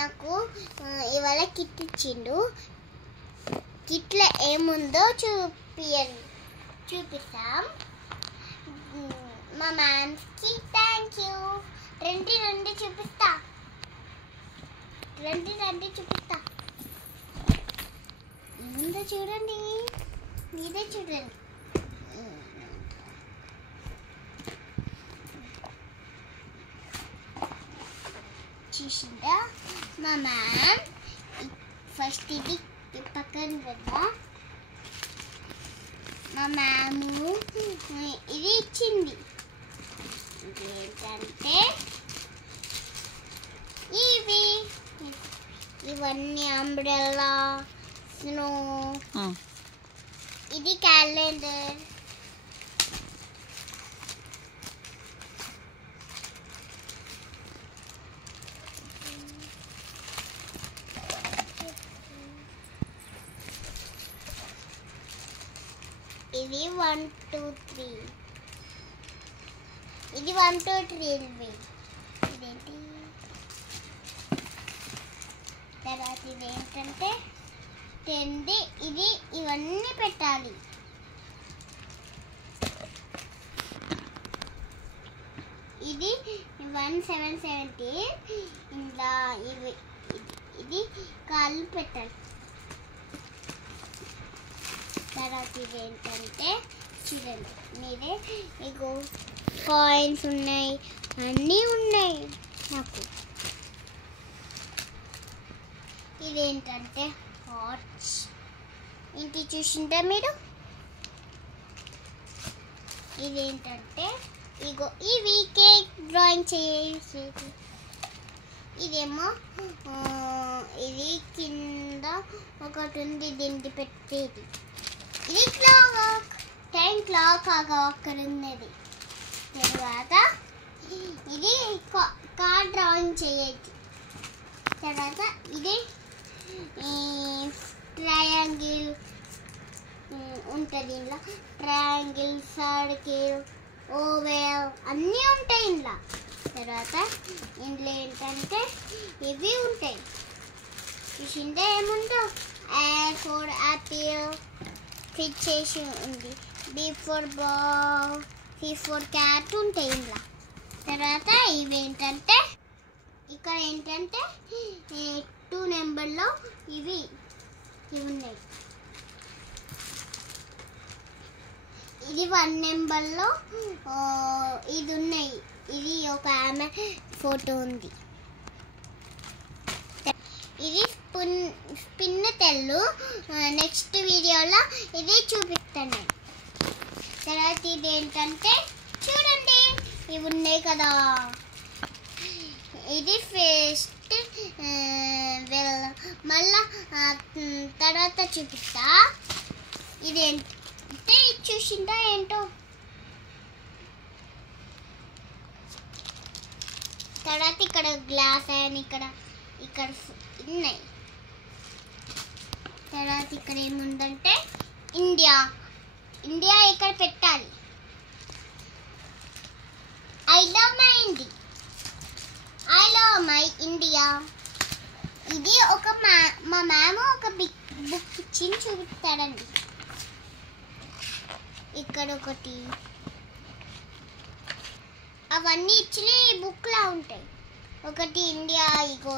నాకు ఇవాళ కిట్ ఇచ్చిండు. కిట్లో ఏముందో చూపిస్తాం. మా మ్యామ్స్కి థ్యాంక్ యూ. రండి చూపిస్తా. ఏముందో చూడండి, మీరే చూడండి. చూసిందా మా మ్యామ్? ఫస్ట్ ఇది పక్కన కదా, మా మ్యాము ఇది ఇచ్చింది. ఏంటంటే ఇవన్నీ అంబ్రెల్లా, స్నో, ఇది క్యాలెండర్, ఇది 1 2 3, ఇది 1 2 3 ఇదేంటి? తర్వాత ఇది ఏంటంటే 10, ఇది ఇవన్నీ పెట్టాలి. ఇది 1717 ఇలా ఇది కాళ్ళు పెట్టాలి. తర్వాత ఇది ఏంటంటే చూడండి మీరే, ఇగో కాయిన్స్ ఉన్నాయి, అన్నీ ఉన్నాయి నాకు. ఇదేంటంటే హార్ట్స్, ఇంటి చూసిందా మీరు? ఇదేంటంటే ఇగో ఇవి కేక్ డ్రాయింగ్ చేసేది. ఇదేమో ఇది కింద ఒకటి ఉంది, దీనికి పెట్టేది. ఇది క్లాక్, టైం క్లాక్ అక్కడ ఉన్నది. తర్వాత ఇది కార్ డ్రాయింగ్ చేయేది. తర్వాత ఇది ట్రయాంగిల్ ఉంటుంది ఇంట్లో. ట్రయాంగిల్, సర్కిల్, ఓవెల్ అన్నీ ఉంటాయి ఇంట్లో. తర్వాత ఇంట్లో ఏంటంటే ఇవి ఉంటాయి. చూసిందే ఏముందో? A for apple, ఫిట్ చేసి ఉంది. B for ball, C for cat ఉంటాయి ఇంట్లో. తర్వాత ఇవేంటంటే ఇక్కడ ఏంటంటే 2 నెంబర్లో ఇవి ఉన్నాయి. ఇది 1 నెంబర్లో ఇది ఉన్నాయి. ఇది ఒక ఆమె ఫోటో ఉంది. ఇది స్పిన్ తెల్లు. నెక్స్ట్ వీడియోలో ఇది చూపిస్తాను. తర్వాత ఇది ఏంటంటే చూడండి, ఇవి ఉన్నాయి కదా. ఇది ఫస్ట్ మళ్ళా తర్వాత చూపిస్తా. ఇదేంటే చూసిందా ఏంటో? తర్వాత ఇక్కడ గ్లాస్ అని ఇక్కడ ఉన్నాయి. తర్వాత ఇక్కడ ఏముందంటే ఇండియా ఇక్కడ పెట్టాలి. I love my India. ఇది మా మ్యామ్ ఒక బుక్ ఇచ్చి చూపిస్తాడండి. ఇక్కడ ఒకటి, అవన్నీ ఇచ్చిన బుక్లా ఉంటాయి. ఒకటి ఇండియా, ఇగో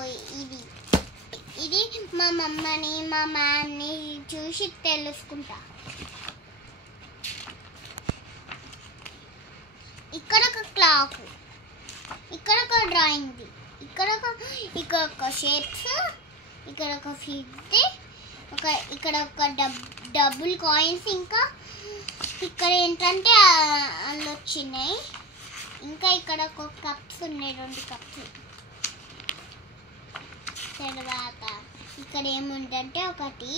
ఇది మా మమ్మని మా మ్యామ్ని చూసి తెలుసుకుంటా. ఇక్కడ ఒక క్లాక్, ఇక్కడ ఒక డ్రాయింగ్, ఇక్కడ ఒక షేప్స్, ఇక్కడ ఒక ఫిట్, ఇక్కడ ఒక డబుల్ కాయిన్స్, ఇంకా ఇక్కడ ఏంటంటే అల్లు వచ్చినాయి. ఇంకా ఇక్కడ ఒక కప్స్ ఉన్నాయి, 2 కప్స్. తర్వాత ఇక్కడ ఏముందంటే ఒకటి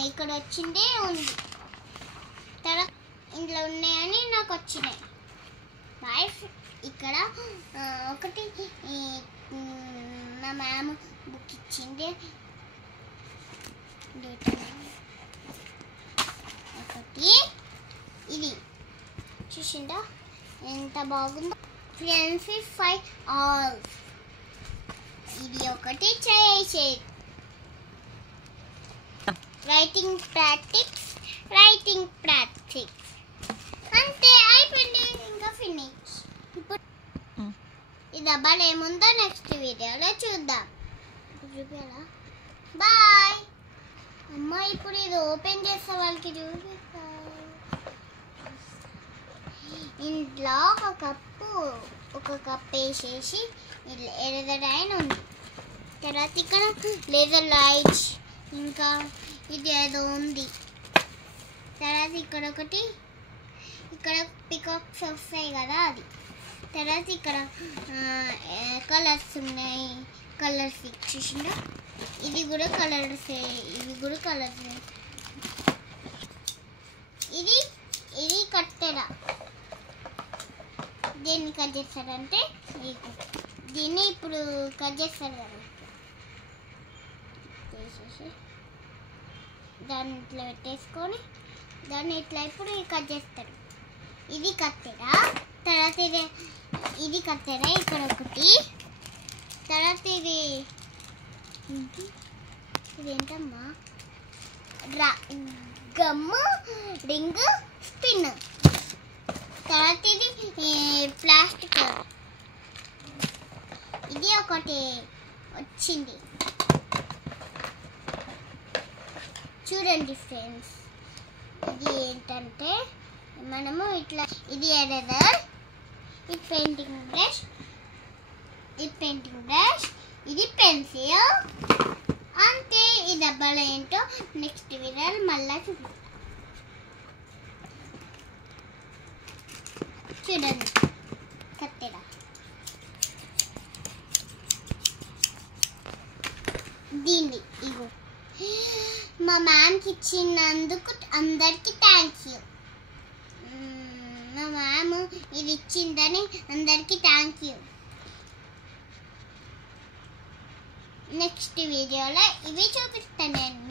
ఇక్కడ వచ్చిందే ఉంది. తర్వాత ఇంట్లో ఉన్నాయని నాకు వచ్చినాయి. ఇక్కడ ఒకటి మా మ్యామ్ బుక్ ఇచ్చింది. ఒకటి ఇది చూసిందా ఎంత బాగుందో? ఫ్రెండ్స్ 5 all ఇది ఒకటి చేసే రైటింగ్ ప్రాక్టీస్ అంతే అయిపోయింది. ఇంకా ఫినిష్. ఇప్పుడు ఈ డబ్బాలో ఏముందో నెక్స్ట్ వీడియోలో చూద్దాం. బాయ్. అమ్మ ఇప్పుడు ఇది ఓపెన్ చేస్తే వాళ్ళకి చూపిస్తా. ఇంట్లో ఒక కప్పు వేసేసి ఎరేజర్ లైన్ ఉంది. తర్వాత ఇక్కడ లేజర్ లైట్స్, ఇంకా ఇది ఏదో ఉంది. తర్వాత ఇక్కడ ఒకటి, ఇక్కడ పికాక్స్ వస్తాయి కదా అది. తర్వాత ఇక్కడ కలర్స్ ఉన్నాయి. కలర్స్ చూసిందా, ఇది కూడా కలర్స్, ఇవి కూడా కలర్స్. ఇది కట్టెల. దీన్ని కట్ చేస్తారంటే దీన్ని ఇప్పుడు కట్ చేస్తారు కదా, చేసేసి దాన్ని ఇట్లా పెట్టేసుకొని దాన్ని ఇట్లా ఇప్పుడు కట్ చేస్తారు. ఇది కత్తెర. తర్వాత ఇది కత్తెర ఇక్కడ ఒకటి. తర్వాత ఇదేంటమ్మా, గమ్ము, రింగ్, స్పిన్. తర్వాత ఇది ప్లాస్టిక్. ఇది ఒకటి వచ్చింది చూడండి ఫ్రెండ్స్. ఇది ఏంటంటే మనము ఇట్లా, ఇది ఎరేజర్, ఇది పెయింటింగ్ బ్రష్, ఇది పెన్సిల్. అంతే. ఈ డబ్బాలో ఏంటో నెక్స్ట్ వీడియోలో మళ్ళా చూడండి. కత్తెర, దీన్ని ఇగో మా మ్యామ్కి ఇచ్చినందుకు అందరికీ థ్యాంక్ యూ. మా మ్యామ్ ఇది ఇచ్చిందని అందరికీ థ్యాంక్ యూ. నెక్స్ట్ వీడియోలో ఇవి చూపిస్తాను నేను.